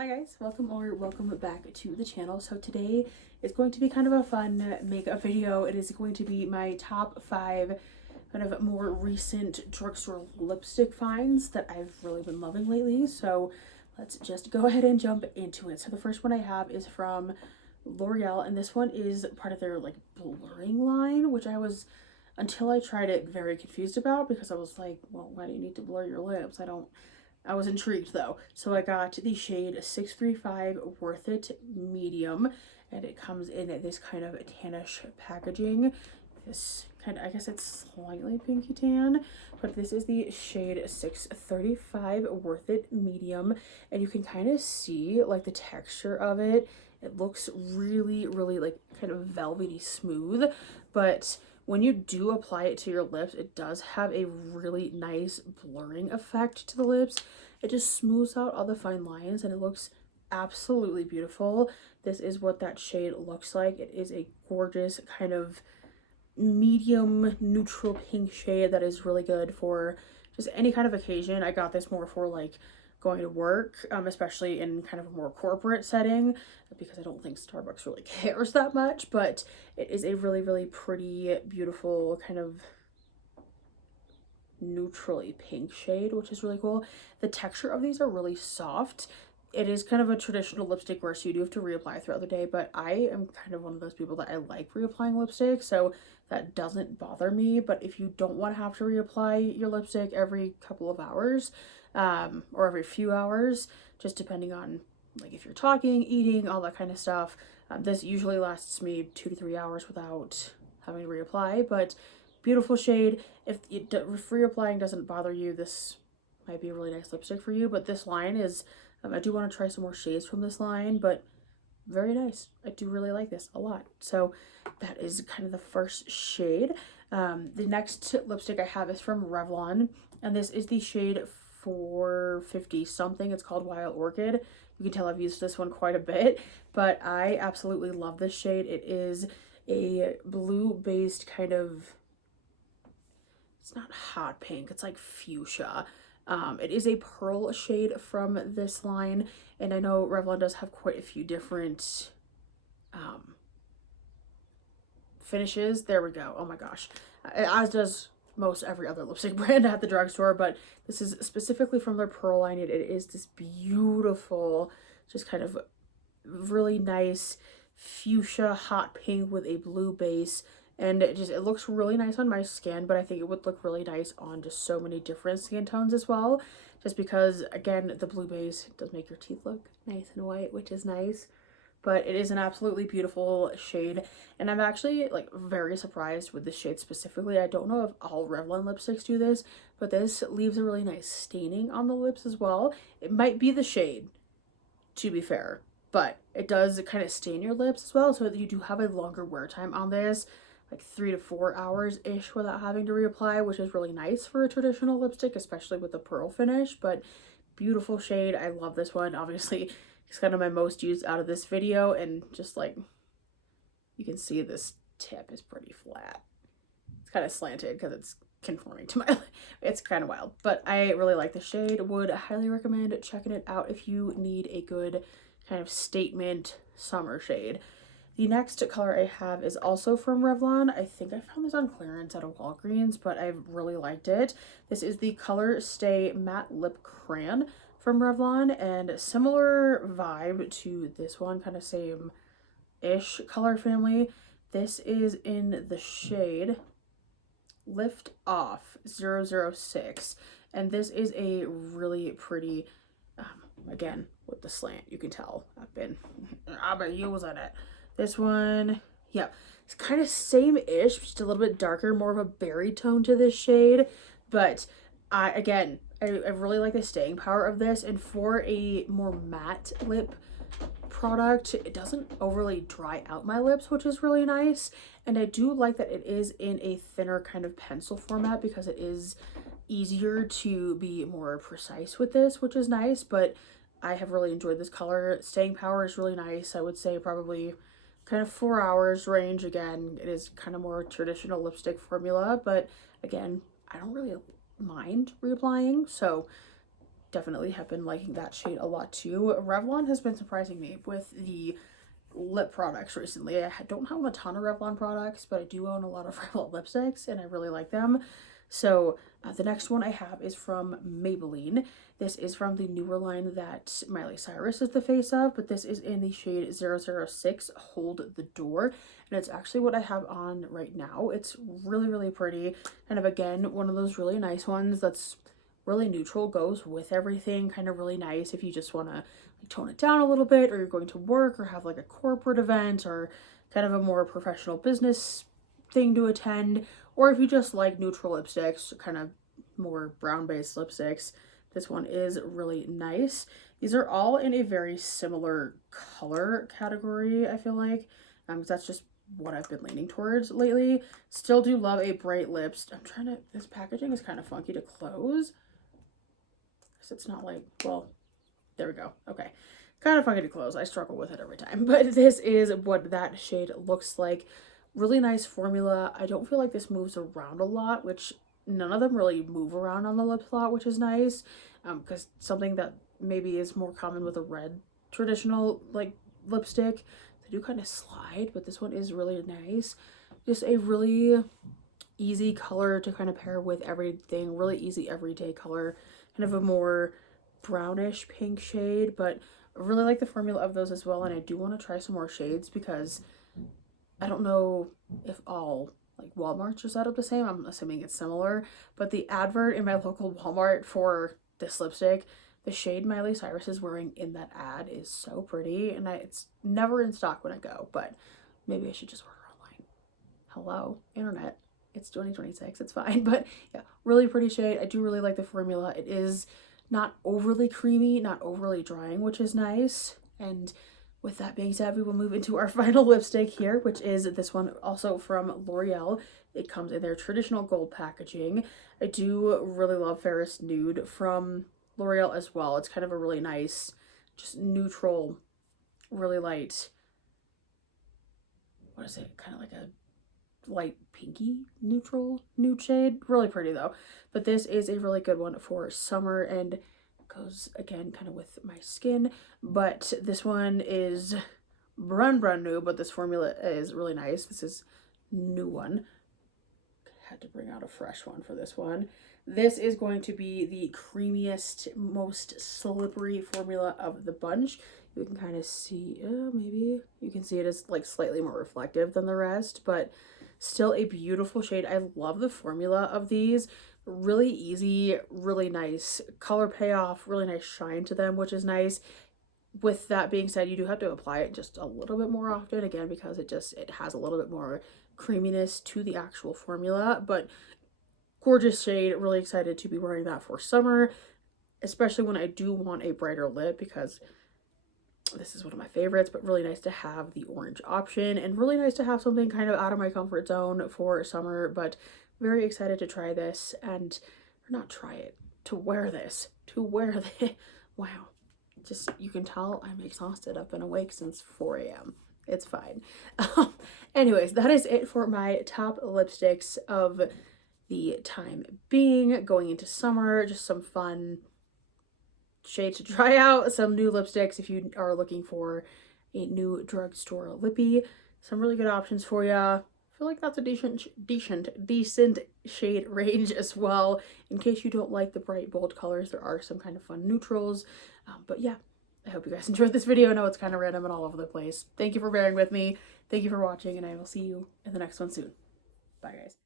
Hi guys, welcome back to the channel. So today is going to be kind of a fun makeup video. It is going to be my top 5 kind of more recent drugstore lipstick finds that I've really been loving lately. So let's just go ahead and jump into it. So the first one I have is from L'Oreal, and this one is part of their like blurring line, which I was, until I tried it, very confused about, because I was like, well, why do you need to blur your lips? I was intrigued though. So I got the shade 635 Worth It Medium, and it comes in this kind of tannish packaging. This kind of, I guess it's slightly pinky tan, but this is the shade 635 Worth It Medium, and you can kind of see like the texture of it. It looks really, really like kind of velvety smooth, but when you do apply it to your lips, it does have a really nice blurring effect to the lips. It just smooths out all the fine lines and it looks absolutely beautiful. This is what that shade looks like. It is a gorgeous kind of medium neutral pink shade that is really good for just any kind of occasion. I got this more for like going to work, especially in kind of a more corporate setting, because I don't think Starbucks really cares that much, but it is a really, really pretty, beautiful kind of neutrally pink shade, which is really cool. The texture of these are really soft. It is kind of a traditional lipstick wear, so you do have to reapply throughout the day, but I am kind of one of those people that I like reapplying lipstick, so that doesn't bother me. But if you don't want to have to reapply your lipstick every couple of hours, or every few hours, just depending on like if you're talking, eating, all that kind of stuff, this usually lasts me 2 to 3 hours without having to reapply. But beautiful shade. If reapplying doesn't bother you, this might be a really nice lipstick for you. But this line is, I do want to try some more shades from this line, but very nice. I do really like this a lot. So that is kind of the first shade. The next lipstick I have is from Revlon, and this is the shade 450 something. It's called Wild Orchid. You can tell I've used this one quite a bit, but I absolutely love this shade. It is a blue based kind of, it's not hot pink, it's like fuchsia. It is a pearl shade from this line, and I know Revlon does have quite a few different finishes. There we go. Oh my gosh. As does most every other lipstick brand at the drugstore, but this is specifically from their pearl line. It is this beautiful, just kind of really nice fuchsia hot pink with a blue base, and it looks really nice on my skin, but I think it would look really nice on just so many different skin tones as well, just because again the blue base does make your teeth look nice and white, which is nice. But it is an absolutely beautiful shade, and I'm actually like very surprised with this shade specifically. I don't know if all Revlon lipsticks do this, but this leaves a really nice staining on the lips as well. It might be the shade, to be fair, but it does kind of stain your lips as well, so you do have a longer wear time on this, like 3 to 4 hours ish, without having to reapply, which is really nice for a traditional lipstick, especially with the pearl finish. But beautiful shade. I love this one. Obviously it's kind of my most used out of this video, and just like you can see, this tip is pretty flat. It's kind of slanted because it's conforming to my it's kind of wild, but I really like the shade. Would highly recommend checking it out if you need a good kind of statement summer shade. The next color I have is also from Revlon. I think I found this on clearance at a Walgreens, but I've really liked it. This is the Color Stay Matte Lip Crayon from Revlon, and similar vibe to this one, kind of same-ish color family. This is in the shade Lift Off 006, and this is a really pretty, again, with the slant, you can tell I've been using it. This one, yeah, it's kind of same-ish, just a little bit darker, more of a berry tone to this shade, but I really like the staying power of this, and for a more matte lip product, it doesn't overly dry out my lips, which is really nice. And I do like that it is in a thinner kind of pencil format, because it is easier to be more precise with this, which is nice. But I have really enjoyed this color. Staying power is really nice. I would say probably kind of 4 hours range. Again, it is kind of more traditional lipstick formula, but again, I don't really mind reapplying, so definitely have been liking that shade a lot too. Revlon has been surprising me with the lip products recently. I don't own a ton of Revlon products, but I do own a lot of Revlon lipsticks and I really like them. So the next one I have is from Maybelline. This is from the newer line that Miley Cyrus is the face of, but this is in the shade 006 Hold the Door, and it's actually what I have on right now. It's really, really pretty, kind of again one of those really nice ones that's really neutral, goes with everything, kind of really nice if you just want to tone it down a little bit, or you're going to work or have like a corporate event or kind of a more professional business thing to attend, or if you just like neutral lipsticks, kind of more brown based lipsticks. This one is really nice. These are all in a very similar color category, I feel like. That's just what I've been leaning towards lately. Still do love a bright lips. This packaging is kind of funky to close. It's not like, well, there we go. Okay. Kind of funky to close. I struggle with it every time. But this is what that shade looks like. Really nice formula. I don't feel like this moves around a lot, which none of them really move around on the lips a lot, which is nice. Because something that maybe is more common with a red traditional like lipstick, they do kind of slide, but this one is really nice. Just a really easy color to kind of pair with everything. Really easy everyday color. Kind of a more brownish pink shade, but I really like the formula of those as well, and I do want to try some more shades because I don't know if all like Walmarts are set up the same. I'm assuming it's similar, but the advert in my local Walmart for this lipstick, the shade Miley Cyrus is wearing in that ad is so pretty, and it's never in stock when I go, but maybe I should just order online. Hello, internet. It's 2026, it's fine. But yeah, really pretty shade. I do really like the formula. It is not overly creamy, not overly drying, which is nice. And with that being said, we will move into our final lipstick here, which is this one also from L'Oreal. It comes in their traditional gold packaging. I do really love Ferris Nude from L'Oreal as well. It's kind of a really nice, just neutral, really light, what is it, kind of like a light pinky neutral nude shade. Really pretty though, but this is a really good one for summer and goes again kind of with my skin. But this one is brand new, but this formula is really nice. This is new one. Had to bring out a fresh one for this one. This is going to be the creamiest, most slippery formula of the bunch. You can kind of see, maybe you can see it is like slightly more reflective than the rest, but still a beautiful shade. I love the formula of these. Really easy, really nice color payoff, really nice shine to them, which is nice. With that being said, you do have to apply it just a little bit more often, again, because it has a little bit more creaminess to the actual formula, but gorgeous shade. Really excited to be wearing that for summer, especially when I do want a brighter lip, because this is one of my favorites, but really nice to have the orange option and really nice to have something kind of out of my comfort zone for summer. But very excited to try this, and or not try it, to wear this, wow, just, you can tell I'm exhausted. I've been awake since 4 a.m. It's fine. Anyways, that is it for my top lipsticks of the time being, going into summer. Just some fun shade to try out, some new lipsticks if you are looking for a new drugstore lippy. Some really good options for you. I feel like that's a decent shade range as well. In case you don't like the bright bold colors, there are some kind of fun neutrals. But yeah, I hope you guys enjoyed this video. I know it's kind of random and all over the place. Thank you for bearing with me. Thank you for watching, and I will see you in the next one soon. Bye, guys.